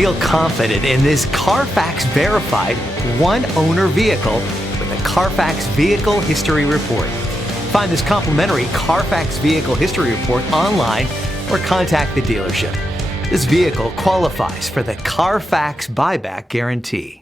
Feel confident in this CARFAX verified one-owner vehicle with a CARFAX Vehicle History Report. Find this complimentary CARFAX Vehicle History Report online or contact the dealership. This vehicle qualifies for the CARFAX buyback guarantee.